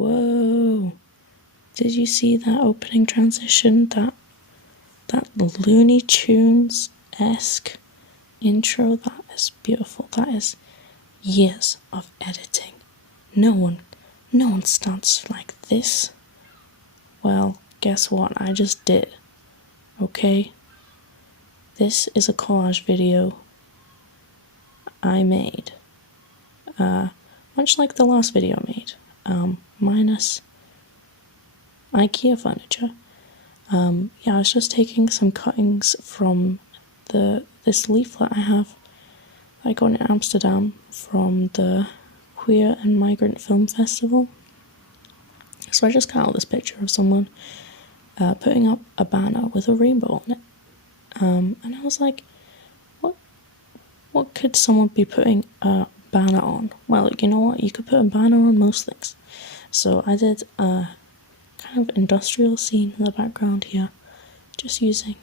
Whoa. Did you see that opening transition? That Looney Tunes-esque intro? That is beautiful. That is years of editing. No one starts like this. Well, guess what? I just did. Okay? This is a collage video I made. Much like the last video I made. Minus IKEA furniture. Yeah, I was just taking some cuttings from this leaflet I have I got in Amsterdam from the Queer and Migrant Film Festival. So I just cut out this picture of someone putting up a banner with a rainbow on it. And I was like, what could someone be putting a banner on? Well, you know what? You could put a banner on most things. So I did a kind of industrial scene in the background here, just using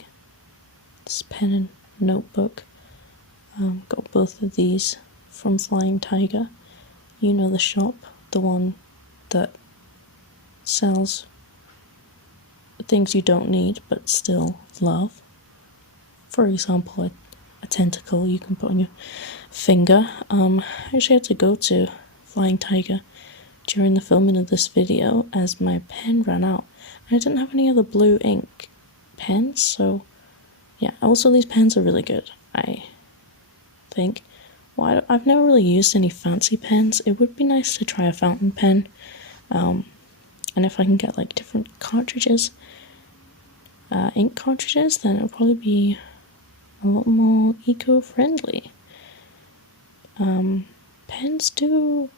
this pen and notebook. Got both of these from Flying Tiger. You know the shop, the one that sells things you don't need but still love. For example, a tentacle you can put on your finger. I actually had to go to Flying Tiger during the filming of this video as my pen ran out. I didn't have any other blue ink pens, so yeah. Also, these pens are really good, I think. Well, I've never really used any fancy pens. It would be nice to try a fountain pen, and if I can get like different cartridges, ink cartridges, then it'll probably be a lot more eco-friendly. Pens do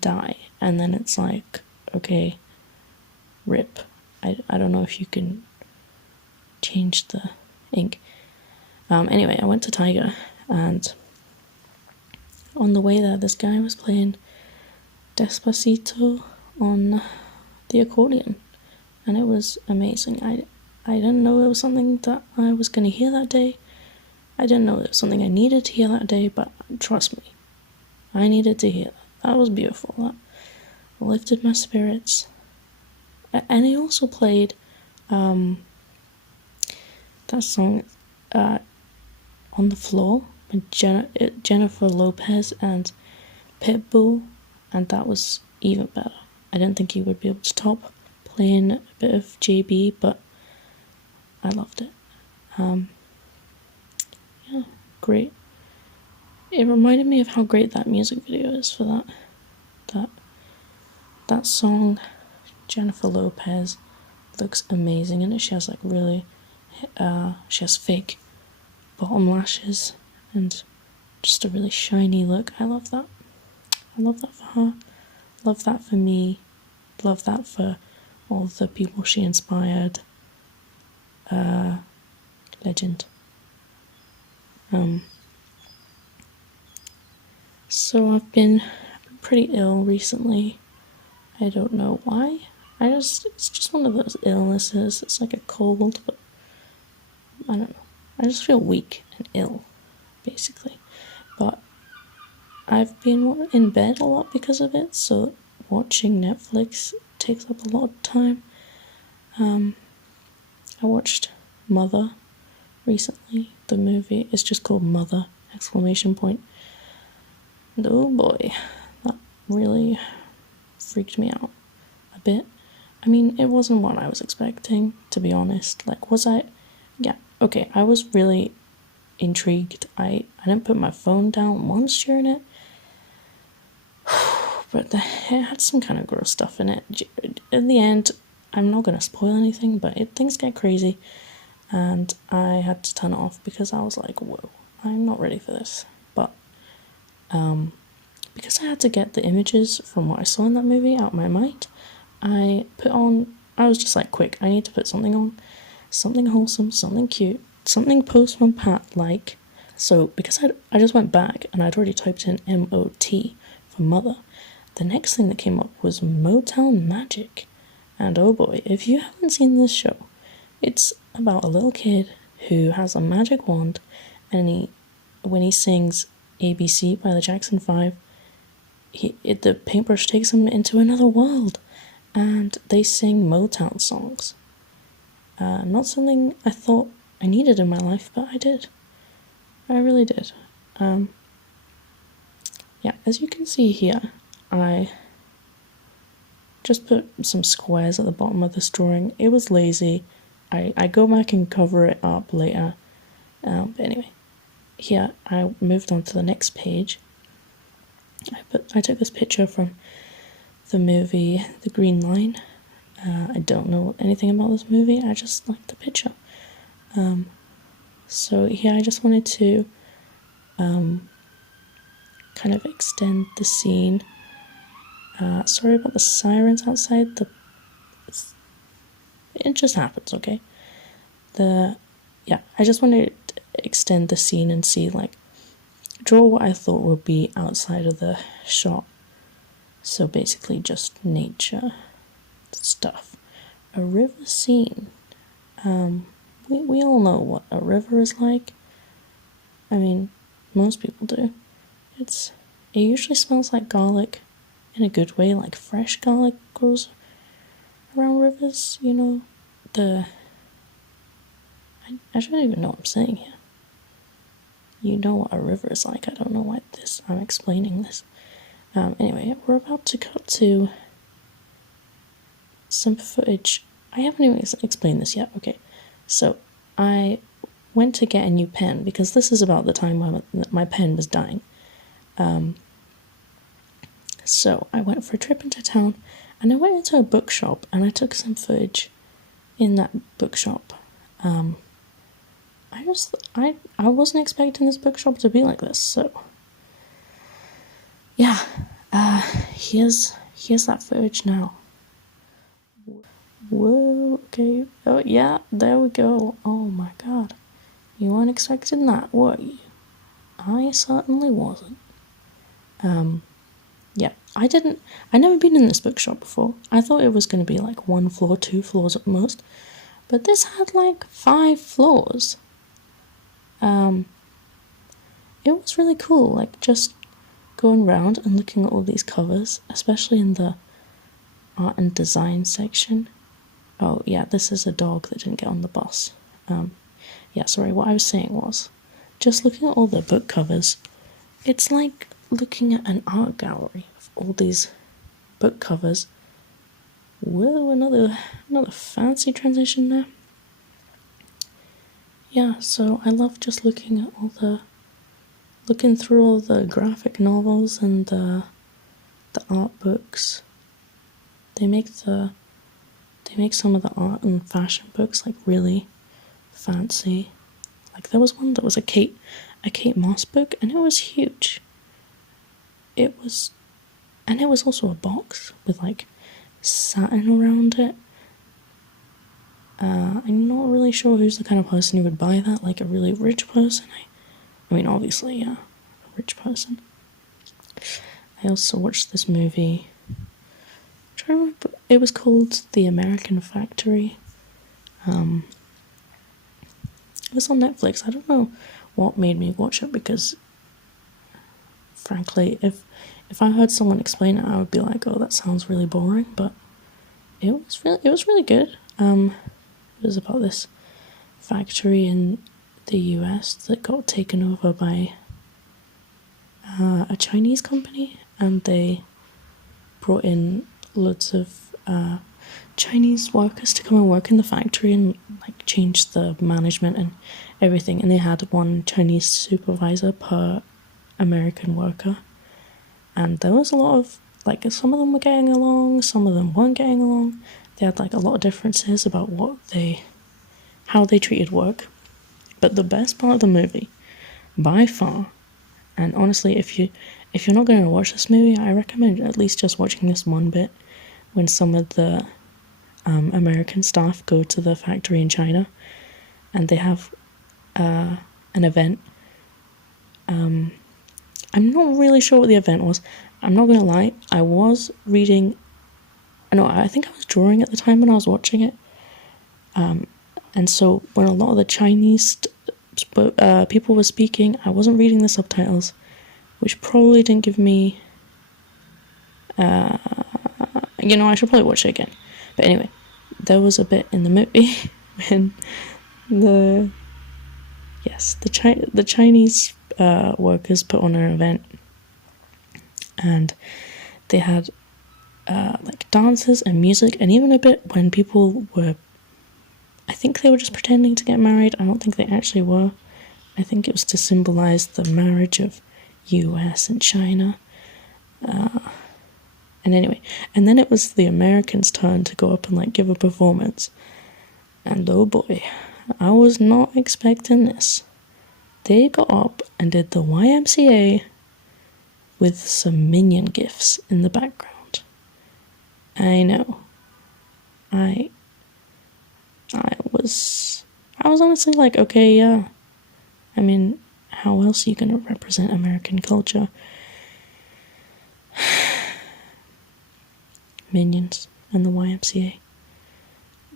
die, and then it's like, okay, rip. I don't know if you can change the ink. Anyway, I went to Tiger, and on the way there, this guy was playing Despacito on the accordion, and it was amazing. I didn't know it was something that I was going to hear that day. I didn't know it was something I needed to hear that day, but trust me, I needed to hear that. That was beautiful. That lifted my spirits. And he also played that song On the Floor with Jennifer Lopez and Pitbull, and that was even better. I didn't think he would be able to top playing a bit of JB, but I loved it. Yeah, great. It reminded me of how great that music video is for that song. Jennifer Lopez looks amazing in it. She has like really, she has fake bottom lashes and just a really shiny look. I love that. I love that for her. Love that for me. Love that for all the people she inspired. Legend. So I've been pretty ill recently. I don't know why. It's just one of those illnesses. It's like a cold, but I don't know. I just feel weak and ill, basically. But I've been in bed a lot because of it, so watching Netflix takes up a lot of time. I watched Mother recently. The movie is just called Mother! And oh boy, that really freaked me out a bit. I mean, it wasn't what I was expecting, to be honest. Like, was I? Yeah, okay, I was really intrigued. I didn't put my phone down once during it, but it had some kind of gross stuff in it. In the end, I'm not going to spoil anything, but things get crazy, and I had to turn it off because I was like, whoa, I'm not ready for this. But because I had to get the images from what I saw in that movie out of my mind, I was just like, quick, I need to put something on, something wholesome, something cute, something Postman Pat like. So because I just went back and I'd already typed in M-O-T for Mother, the next thing that came up was Motown Magic. And oh boy, if you haven't seen this show, it's about a little kid who has a magic wand, and when he sings ABC by the Jackson 5, the paintbrush takes him into another world, and they sing Motown songs. Not something I thought I needed in my life, but I did. I really did. Yeah, as you can see here, I just put some squares at the bottom of this drawing. It was lazy. I go back and cover it up later. But anyway, here I moved on to the next page. I took this picture from the movie The Green Line. I don't know anything about this movie, I just liked the picture. So here I just wanted to kind of extend the scene. Sorry about the sirens outside. It just happens, okay? I just wanted to extend the scene and see, like, draw what I thought would be outside of the shot. So basically just nature stuff. A river scene. We all know what a river is like. I mean, most people do. It usually smells like garlic in a good way, like fresh garlic grows around rivers, you know. I don't even know what I'm saying here. You know what a river is like. I don't know why I'm explaining this. Anyway, we're about to cut to some footage. I haven't even explained this yet. Okay, so I went to get a new pen because this is about the time when my pen was dying. So I went for a trip into town, and I went into a bookshop and I took some footage in that bookshop. I wasn't expecting this bookshop to be like this, so yeah. Here's that footage now. Whoa, okay. Oh yeah, there we go. Oh my god. You weren't expecting that, were you? I certainly wasn't. Yeah, I never been in this bookshop before. I thought it was going to be like 1 floor, 2 floors at most. But this had like 5 floors. It was really cool, like just going around and looking at all these covers, especially in the art and design section. Oh yeah, this is a dog that didn't get on the bus. Yeah, sorry, what I was saying was, just looking at all the book covers, it's like looking at an art gallery of all these book covers. Whoa, another fancy transition there. Yeah, so I love just looking through all the graphic novels and the art books. They make some of the art and fashion books like really fancy. Like there was one that was a Kate Moss book, and it was huge. It was also a box with like satin around it. I'm not really sure who's the kind of person who would buy that, like a really rich person. I mean, obviously, yeah, a rich person. I also watched this movie. I'm trying to remember, it was called The American Factory. It was on Netflix. I don't know what made me watch it because, frankly, if I heard someone explain it, I would be like, "Oh, that sounds really boring." But it was really good. It was about this factory in the US that got taken over by a Chinese company, and they brought in loads of Chinese workers to come and work in the factory and like change the management and everything, and they had one Chinese supervisor per American worker, and there was a lot of like, some of them were getting along, some of them weren't getting along. They had like a lot of differences about how they treated work. But the best part of the movie, by far, and honestly, if you're not going to watch this movie, I recommend at least just watching this one bit when some of the American staff go to the factory in China, and they have an event. I'm not really sure what the event was. I'm not going to lie, I was reading. No, I think I was drawing at the time when I was watching it. And so when a lot of the Chinese people were speaking, I wasn't reading the subtitles, which probably didn't give me I should probably watch it again. But anyway, there was a bit in the movie when the Chinese workers put on an event, and they had like dances and music, and even a bit when people were, I think they were just pretending to get married. I don't think they actually were. I think it was to symbolize the marriage of US and China. And anyway, and then it was the Americans' turn to go up and like give a performance. And oh boy, I was not expecting this. They got up and did the YMCA with some Minion gifs in the background. I know. I was honestly like, okay, yeah. I mean, how else are you going to represent American culture? Minions and the YMCA.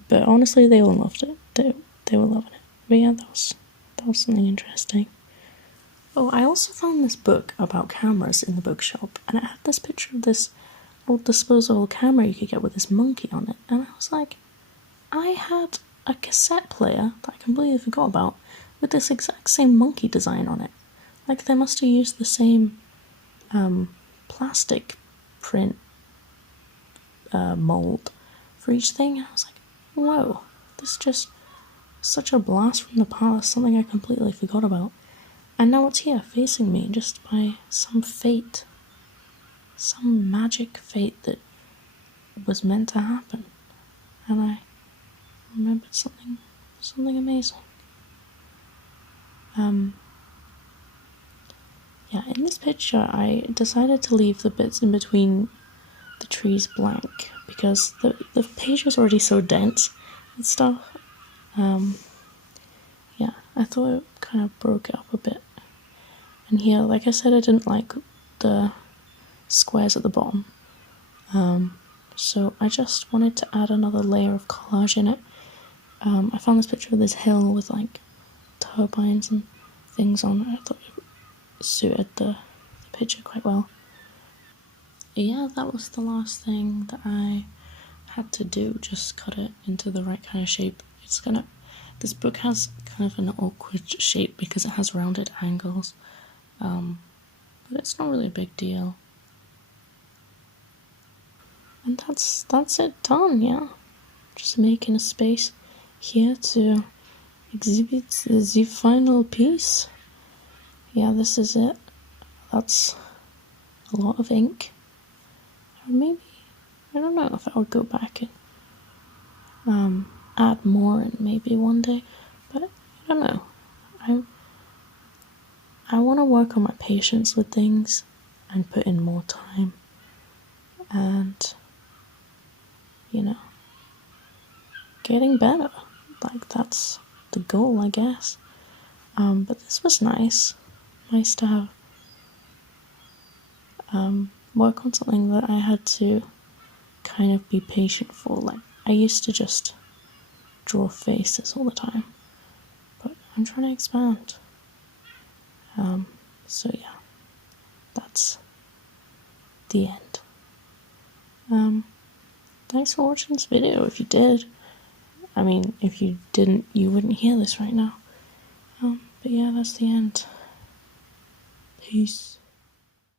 But honestly, they all loved it. They were loving it. But yeah, that was something interesting. Oh, I also found this book about cameras in the bookshop, and it had this picture of this old disposable camera you could get with this monkey on it, and I was like, I had a cassette player that I completely forgot about with this exact same monkey design on it. Like, they must have used the same plastic print mold for each thing. And I was like, whoa, this is just such a blast from the past, something I completely forgot about. And now it's here, facing me, just by some fate. Some magic fate that was meant to happen. And I remembered something amazing. Yeah, in this picture, I decided to leave the bits in between the trees blank because the page was already so dense and stuff. Yeah, I thought it kind of broke it up a bit. And here, like I said, I didn't like the squares at the bottom. So I just wanted to add another layer of collage in it. I found this picture of this hill with like turbines and things on it. I thought it suited the picture quite well. Yeah, that was the last thing that I had to do, just cut it into the right kind of shape. This book has kind of an awkward shape because it has rounded angles, but it's not really a big deal. And that's it done, yeah. Just making a space here to exhibit the final piece. Yeah, this is it. That's a lot of ink. Maybe, I don't know if I would go back and add more and maybe one day, but I don't know. I want to work on my patience with things and put in more time and, getting better. Like, that's the goal, I guess. But this was nice. Nice to have work on something that I had to kind of be patient for. Like, I used to just draw faces all the time, but I'm trying to expand. So yeah, that's the end. Thanks for watching this video. If you did, I mean, if you didn't, you wouldn't hear this right now. But yeah, that's the end. Peace.